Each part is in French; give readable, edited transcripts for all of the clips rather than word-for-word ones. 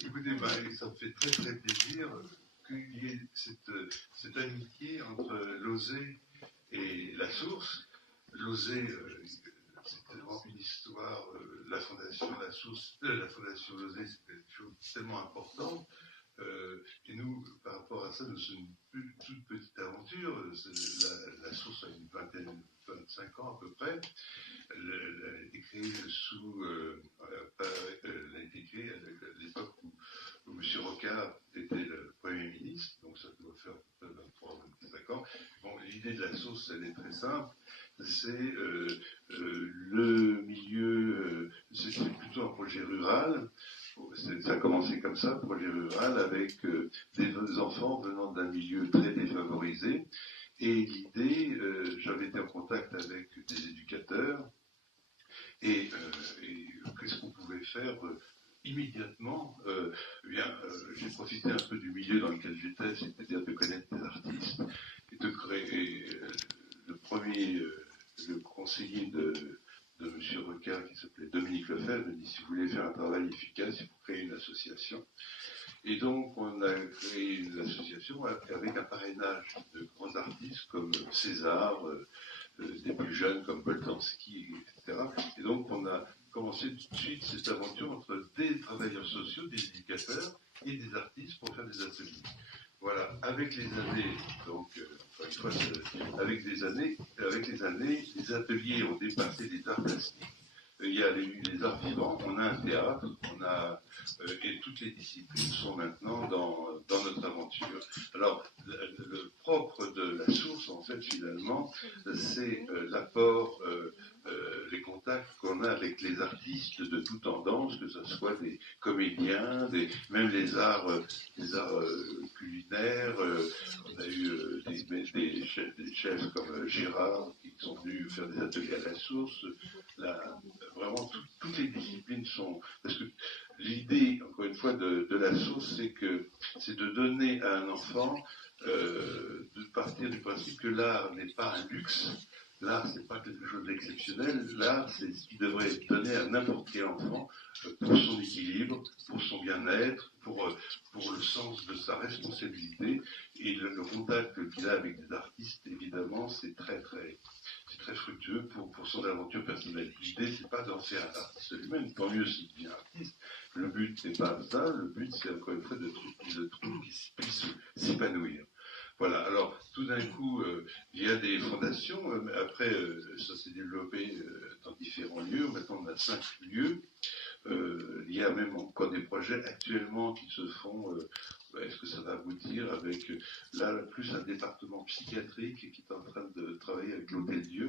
Écoutez, ça me fait très très plaisir qu'il y ait cette amitié entre Lozé et la source. Lozé, c'était vraiment une histoire, la fondation La Source, la fondation Lozé, c'était une chose tellement importante. Et nous, par rapport à ça, nous sommes une toute petite aventure. La source a une 25 ans à peu près. Elle a été créée elle a été créée à l'époque où M. Rocard était le Premier ministre, donc ça doit faire à peu près 23-25 ans. Bon, l'idée de la source, elle est très simple. C'est le milieu, c'est plutôt un projet rural. Ça a commencé comme ça, projet rural, avec des enfants venant d'un milieu très défavorisé. Et l'idée, j'avais été en contact avec des éducateurs, et qu'est-ce qu'on pouvait faire immédiatement? J'ai profité un peu du milieu dans lequel j'étais, c'est-à-dire de connaître des artistes, et de créer le conseiller de M. Rocard, qui s'appelait Dominique Lefebvre, me dit: si vous voulez faire un travail efficace, il faut créer une association. Et donc, on a créé une association avec un parrainage de grands artistes comme César, des plus jeunes comme Boltanski, etc. Et donc, on a commencé tout de suite cette aventure entre des travailleurs sociaux, des éducateurs et des artistes pour faire des ateliers. Voilà, avec les années, donc, encore une fois, avec les années, les ateliers ont dépassé les arts plastiques. Il y a les arts vivants, on a un théâtre, et toutes les disciplines sont maintenant dans notre aventure. Alors, le propre de la source, en fait, finalement, c'est l'apport, les contacts qu'on a avec les artistes de toute tendance, que ce soit des comédiens, même les arts culinaires. On a eu des chefs comme Girard qui sont venus faire des ateliers à la source. Vraiment, toutes les disciplines sont... Parce que l'idée, encore une fois, de la source, c'est de donner à un enfant, de partir du principe que l'art n'est pas un luxe. L'art, c'est pas quelque chose d'exceptionnel. L'art, c'est ce qui devrait être donné à n'importe quel enfant pour son équilibre, pour son bien-être, pour le sens de sa responsabilité. Et le contact qu'il a avec des artistes, évidemment, c'est très fructueux pour son aventure personnelle. L'idée, c'est pas d'en faire un artiste lui-même, tant mieux s'il devient artiste. Le but, c'est pas ça. Le but, c'est encore une fois de trouver qui puisse s'épanouir. Voilà, alors tout d'un coup, il y a des fondations, après ça s'est développé dans différents lieux, maintenant on a 5 lieux, il y a même encore des projets actuellement qui se font, est-ce que ça va aboutir avec, là, plus un département psychiatrique qui est en train de travailler avec l'Hôtel-Dieu.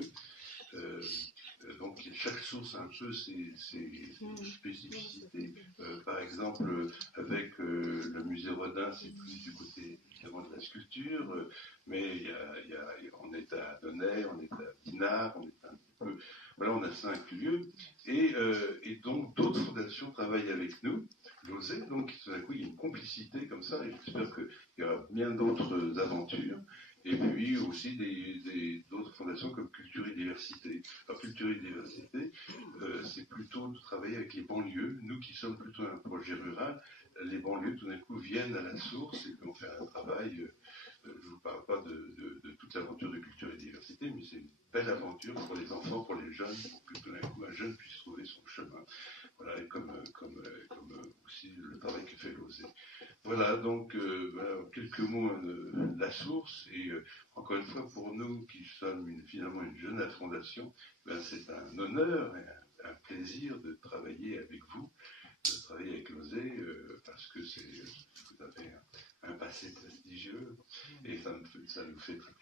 Donc chaque source a un peu ses spécificités. Par exemple, avec le musée Rodin, c'est plus du côté évidemment de la sculpture, mais on est à Donnay, on est à Dinard, on est un petit peu... Voilà, on a 5 lieux, et donc d'autres fondations travaillent avec nous, Lozé, donc tout d'un coup il y a une complicité comme ça, et j'espère qu'il y aura bien d'autres aventures. Et puis aussi d'autres fondations comme Culture et Diversité. Alors, Culture et Diversité, c'est plutôt de travailler avec les banlieues. Nous qui sommes plutôt un projet rural, les banlieues tout d'un coup viennent à la source et vont faire un travail. Je ne vous parle pas de toute l'aventure de Culture et Diversité, mais c'est une belle aventure pour les enfants, pour les jeunes, pour que tout d'un coup un jeune puisse trouver son chemin. Voilà, et comme aussi le travail que fait Lozé. Voilà, donc quelques mots de la source, et encore une fois, pour nous qui sommes finalement une jeune fondation, c'est un honneur et un plaisir de travailler avec vous, de travailler avec Lozé, parce que vous avez un passé prestigieux, et ça nous fait très